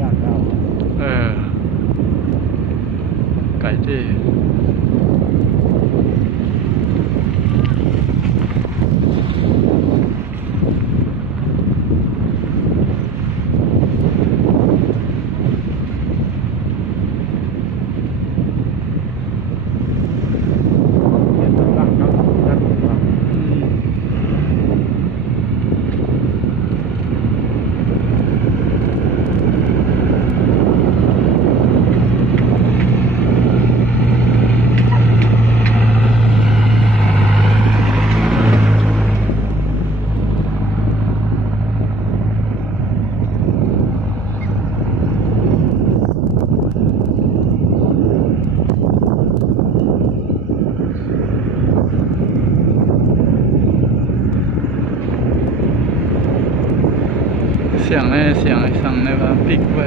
ย่างเราไก่ที่เสียงสั่งในว่าปิกไว้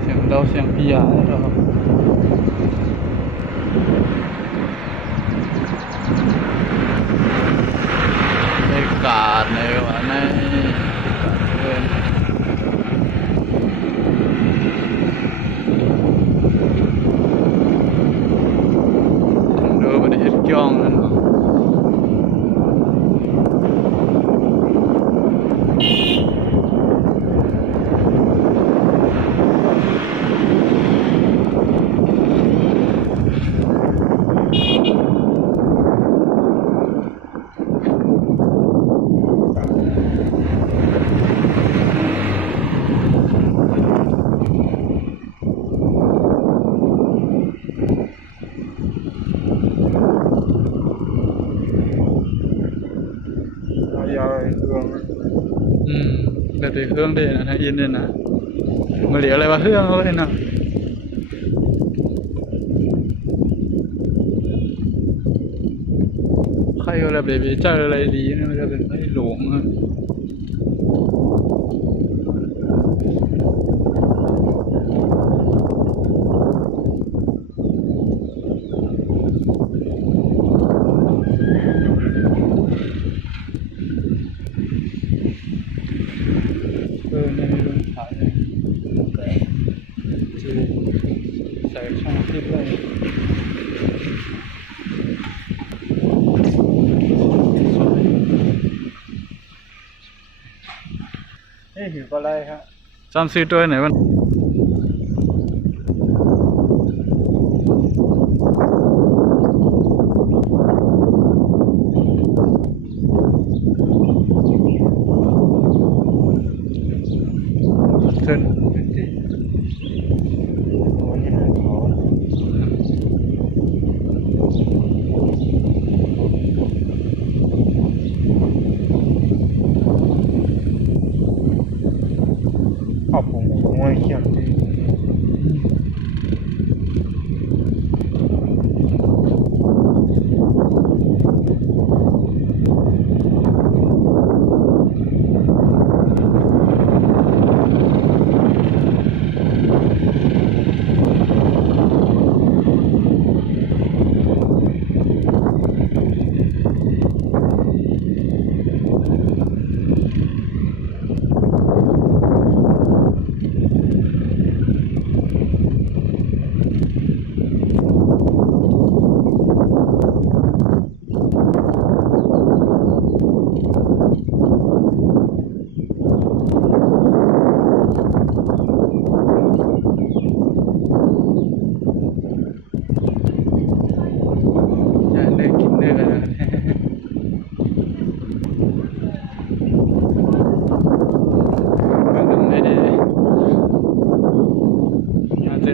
เสียงเราเสียงพิยาเราในกาดในว่าในเดินดูประเทศจ้องนั่นแต่ตีเครื่องเด่นนะทางอินเด่นนะมาเหลียวอะไรวะเครื่องเขาเลยนะใครอะไรเบบี้เจออะไรดีนะมันจะเป็นไอ้หลงอ่ะในเรื่องขายใส่ช่องที่ได้นี่หิวอะไรครับจำซื้อตัวไหนวะเส้นขอบผมมวยเขียนดี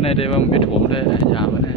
ในเดว่ามันไปถมเลยยาวนะ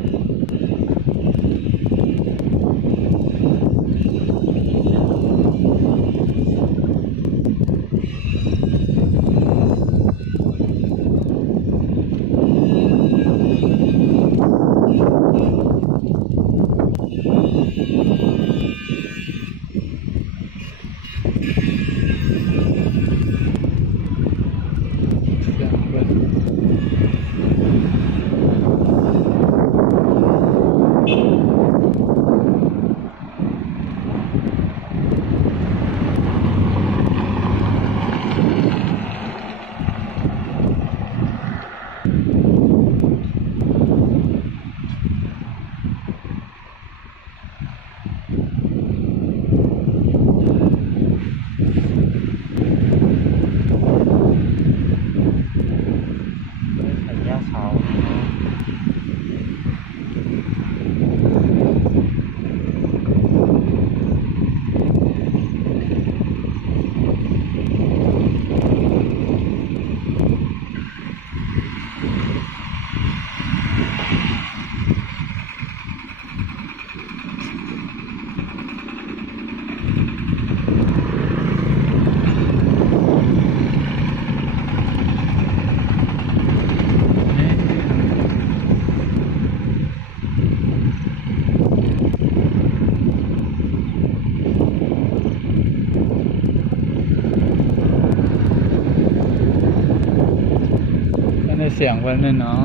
เสียงเพิ่นนี่เนาะ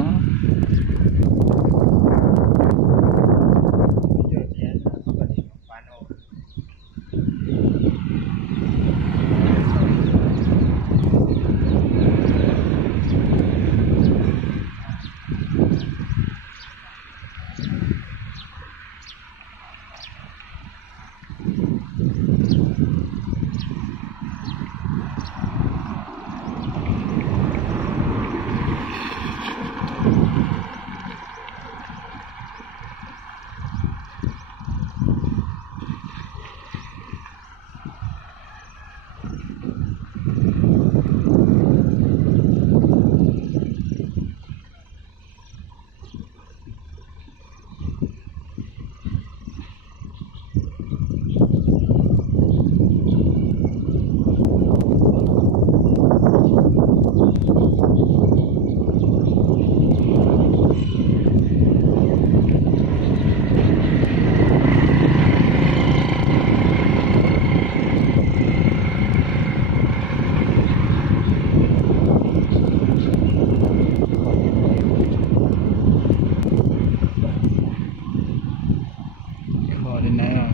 ขอที่ไหนอ่ะ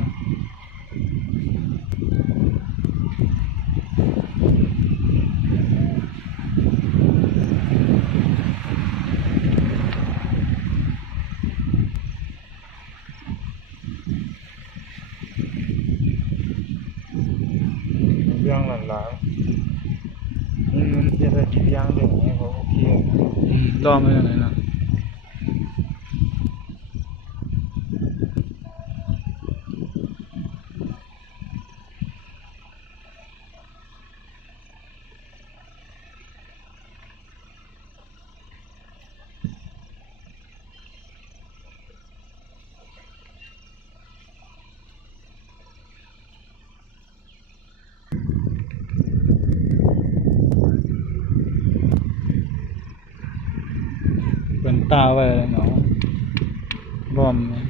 ย่างหลังๆนี่มันจะได้ย่างเดี๋ยวนี้เขาโอเค รอมาจากไหนนะเป็นตาไว้เลยเนาะบอมเนี่ย